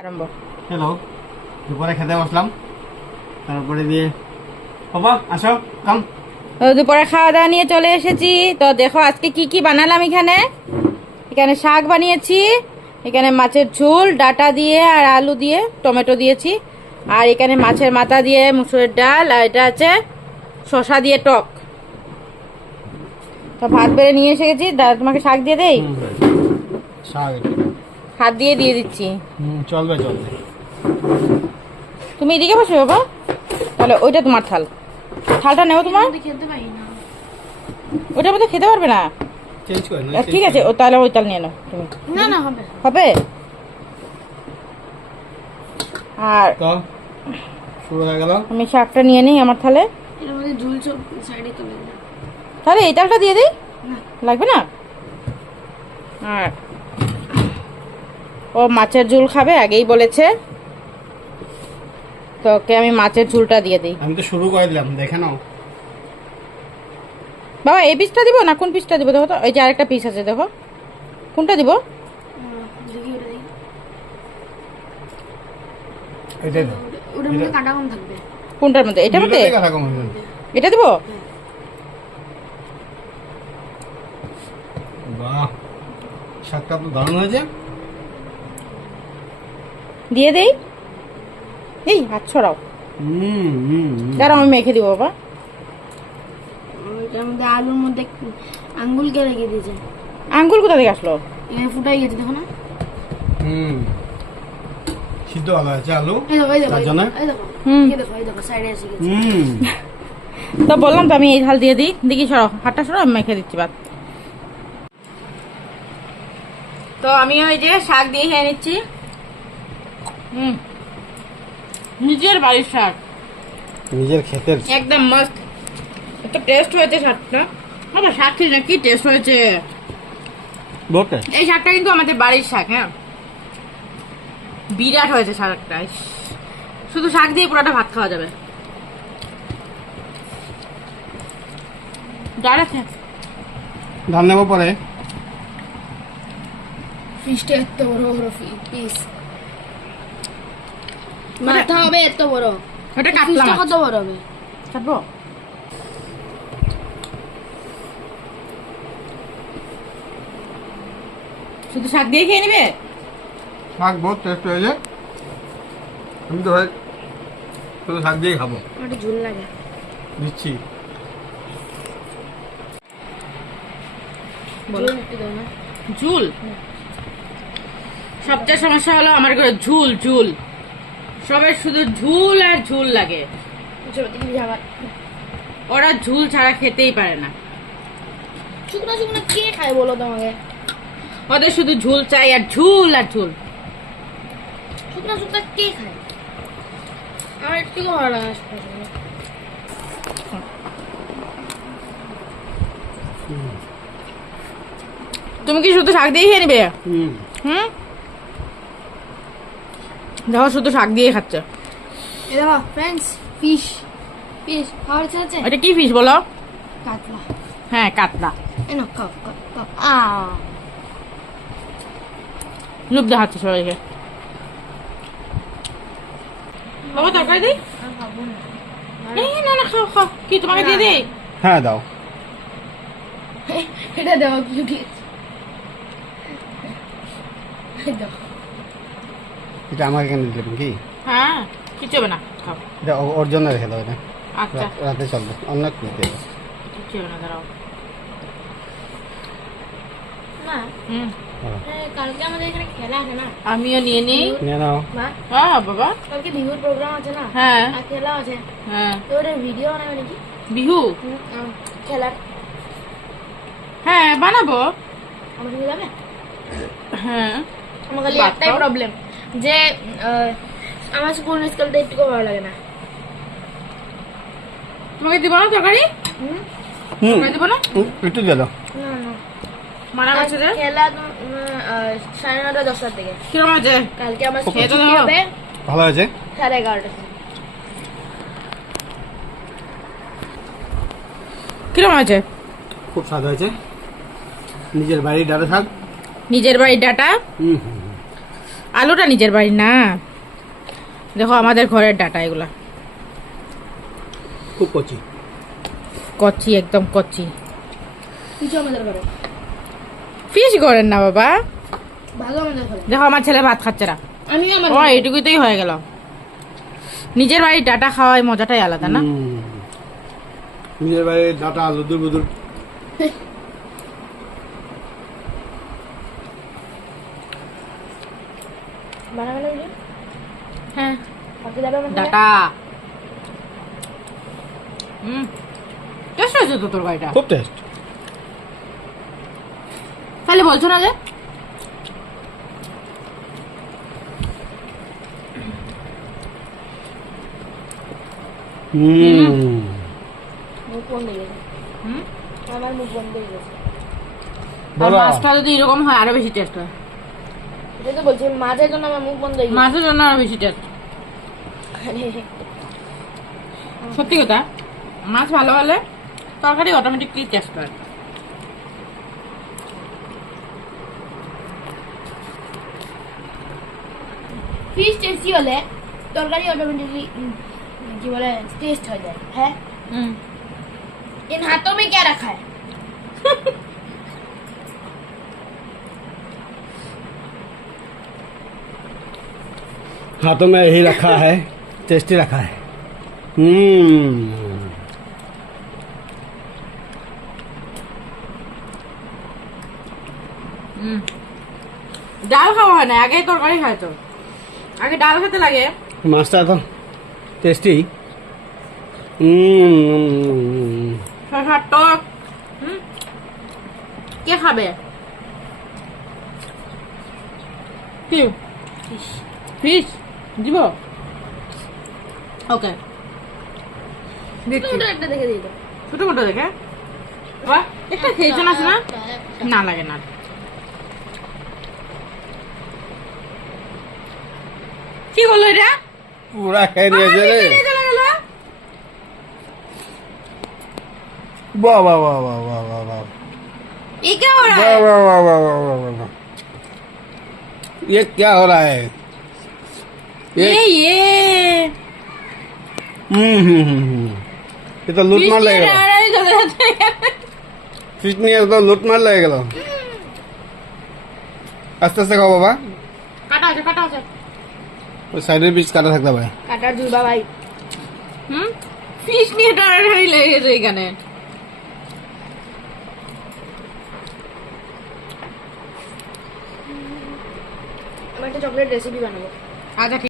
আরম্ভ। হ্যালো, দুপুরে খেতে বসলাম, তারপরে দিয়ে বাবা আসো কাম। তো দুপুরে খাওয়া দাওয়া নিয়ে চলে এসেছি। তো দেখো আজকে কি কি বানালাম। এখানে এখানে শাক বানিয়েছি, এখানে মাছের ঝোল ডাটা দিয়ে আর আলু দিয়ে টমেটো দিয়েছি, আর এখানে মাছের মাথা দিয়ে মুসুরের ডাল, আর এটা আছে শসা দিয়ে টক। তো ভাত বেড়ে নিয়ে এসে গেছি। তোমাকে শাক দিয়ে দেই? শাক হাত দিয়ে দিয়ে দিচ্ছি। চলবে চলবে। তুমি এদিকে বসবে বাবা, তাহলে ওইটা তোমার থাল। থালটা নেও তোমার। খেতে পারি না। ওইটার মধ্যে খেতে পারবে না। চেঞ্জ করে না। ঠিক আছে, ও তাহলে ওই তাল নিয়ে নাও তুমি। না না হবে। হবে। আর তো শুরু হয়ে গেল। আমি শাকটা নিয়ে নিই আমার থালে। এর মধ্যে ঝুল সব সাইডে তুলে দিলাম। তাহলে এই তালটা দিয়ে দিই, না। লাগবে না। আর ও মাছের ঝোল খাবে, আগেই বলেছে। তো ওকে আমি মাছের ঝোলটা দিয়ে দিই। আমি তো শুরু করে দিলাম, দেখে নাও। বাবা এই পিসটা দিব না কোন পিসটা দিব দেখো তো। এই যে আরেকটা পিস আছে দেখো, কোনটা দিব? দেখি ওটা দেখি। এটাই দাও। ওটার মধ্যে কাঁটা কম থাকবে। কোনটার মধ্যে? এটার মধ্যে? কথা কম হয়ে যাবে। এটা দিব? বাহ, শাকটা তো দারুণ হয়েছে। দিয়ে দেই। এই হাত ছড়াও। দাঁড়াও আমি মেখে দিব বাবা। ওটার মধ্যে আলুর মধ্যে আঙ্গুলকে রেখে দিয়েছে। আঙ্গুল কোথা থেকে আসলো? এখানে ফুটাই গেছে দেখো না। সিদ্ধ ভালো আছে আলু। এই দেখো এই দেখো তার জন্য? এই দেখো হুম। এই দেখো এই দেখো সাইডে এসে গেছে। তো বললাম তো আমি এই ঝাল দিয়ে দিই। দেখি সরো, হাতটা সরো, আমি মেখে দিচ্ছি ভাত। তো আমি ওই যে শাক দিয়ে খেয়ে নিচ্ছি। নিজের বাড়ির শাক, নিজের ক্ষেতের। একদম মস্ত। এত টেস্ট হয়েছে শাকটা। বাবা শাক খেয়ে না, কি টেস্ট হয়েছে। বটে। এই শাকটা কিন্তু আমাদের বাড়ির শাক। হ্যাঁ, বিরাট হয়েছে শাকটা। ইস, শুধু শাক দিয়ে পুরোটা ভাত খাওয়া যাবে। ডাল আছে? ধান নেবো পরে। ফিশটা এত বড় বড় পিস। মাথা হবে এত বড়। ওটা কাটলাম। ফিশটা কত বড় হবে? কাটবো? শুধু শাক দিয়ে খেয়ে নিবে? শাক বহুত টেস্ট হয়েছে। আমি তো ভাই শুধু শাক দিয়েই খাবো। আমার একটু ঝোল লাগে। দিচ্ছি। ঝোল একটু দাও না। ঝুল? সবচেয়ে সমস্যা হলো আমার ঘরে ঝুল ঝুল। সবাই শুধু ঝুল আর ঝুল লাগে। চলো দেখি যাবার। ওরা ঝুল ছাড়া খেতেই পারে না। শুকনো শুকনো কে খায় বলো তোমাকে? ওদের শুধু ঝুল চাই, আর ঝুল আর ঝুল। শুকনো শুকনো কে খায়? আমার একটু ভালো লাগে না শুকনো শুকনো। তুমি কি শুধু শাক দিয়ে খেয়ে নিবে? হুম, দেখো শুধু শাক দিয়ে খাচ্ছে। এই দেখো ফ্রেন্ডস, ফিশ ফিশ খাওয়ার ইচ্ছা আছে? এটা কি ফিশ বলো? কাতলা। হ্যাঁ, কাতলা। এই নাও খাও খাও খাও। লুপ দেখাচ্ছে সবাইকে। বাবা তরকারি দিই? না না, খাও খাও। কি তোমাকে দিয়ে দিই? হ্যাঁ দাও। এটা দেওয়া কি দিয়েছে? দেখো এটা আমাকে কেন দিলেন কি? হ্যাঁ, কিছু হবে না, খাও। এটা ওর জন্য রেখে দাও। এটা আচ্ছা, রাতে চলবে, অন্য খেতে হবে। কিছু হবে না, দাঁড়াও। না হুম, কালকে আমাদের এখানে খেলা আছে না? আমিও নিয়ে নিই। নিয়ে নাও। মা হ্যাঁ বাবা। কালকে বিহুর প্রোগ্রাম আছে না? হ্যাঁ আর খেলা আছে। হ্যাঁ। তো ওটা ভিডিও বানাবে নাকি? বিহু? খেলার হ্যাঁ বানাবো। আমার সঙ্গে যাবে? হ্যাঁ। আমার খালি বাদ একটাই দাও। প্রবলেম যে আমার স্কুল মিস করতে একটু ভালো লাগে না। তোমাকে দিব না তরকারি? তোমাকে দিব না? একটু দিয়ে দাও। না না মানা করছে যে খেলা 9:30 10টার থেকে। কিরকম আছে? কালকে আমার খেয়ে তো ছুটি দাও। হবে ভালো হয়েছে। 11:30 কিরকম আছে? খুব স্বাদ হয়েছে। নিজের বাড়ির ডাটা শাক। নিজের বাড়ির ডাটা। আলুটা নিজের বাড়ির না। দেখো আমাদের ঘরের ডাটা এগুলা, খুব কচি। কচি, একদম কচি। কিছু আমাদের ঘরে ফিশ করেন না বাবা। ভালো আমাদের ঘরে। দেখো আমার ছেলে ভাত খাচ্ছে না। আমি আমার ও এইটুকুতেই হয়ে গেল। নিজের বাড়ির ডাটা খাওয়াই মজাটাই আলাদা না? নিজের বাড়ি ডাটা আলু দুই বুদুর। বানাবে না বুঝি? হ্যাঁ, হাতে যাবে আমার ছেলে? ডাটা। টেস্ট হয়েছে তো তোর গাড়িটা। খুব টেস্ট। তাহলে বলছো না যে? মুখ বন্ধ হয়ে গেছে। হুম? আমার মুখ বন্ধ হয়ে গেছে। আর বলো। মাছটা যদি এরকম হয় আরো বেশি টেস্ট হয়। এটা তো বলছি মাছের জন্য আমার মুখ বন্ধ হয়ে গেছে। মাছের জন্য আরো বেশি টেস্ট। সত্যি কথা, মাছ ভালো হলে তরকারি অটোমেটিকলি টেস্ট হয়। ফিশ টেস্টি হলে তরকারি ऑटोमेटिकली কি বলে টেস্ট हो जाए है। इन हाथों में क्या रखा है? हाथों में यही रखा है, टेस्टी रखा है। ডাল খাওয়া হয় না, আগে তরকারি খায় তো। আগে ডাল খেতে লাগে। মাছটা তো টেস্টি। শসার টক। কে খাবে? কি ফিশ দিব? ওকে, ছোট একটা দেখে দিই তো। ছোট মোটো দেখে। বাহ, একটা খেয়েছো না শোনা? না লাগে না। কি করলো এটা? पूरा खेल दिया বাবা, रे। নিচে চলে গেল। वाह वाह वाह वाह वाह वाह वाह ये क्या हो रहा वाह है? वाह वाह वाह वाह वाह वाह वाह। ये क्या हो रहा है? ये ये तो लूट मार फिश लगेगा। के डाढ़ा ही चले जाते हैं। फिश नहीं है तो लूट मार लगेगा। আস্তে আস্তে খাও বাবা। কাটা আছে, কাটা আছে। ওই সাইডের পিস কাটা থাকতে হবে। কাটার জুলবা ভাই। ফিশ নিয়ে টানাটানি লেগে গেছে এখানে। আমি একটা চকলেট রেসিপি বানাবো। আচ্ছা।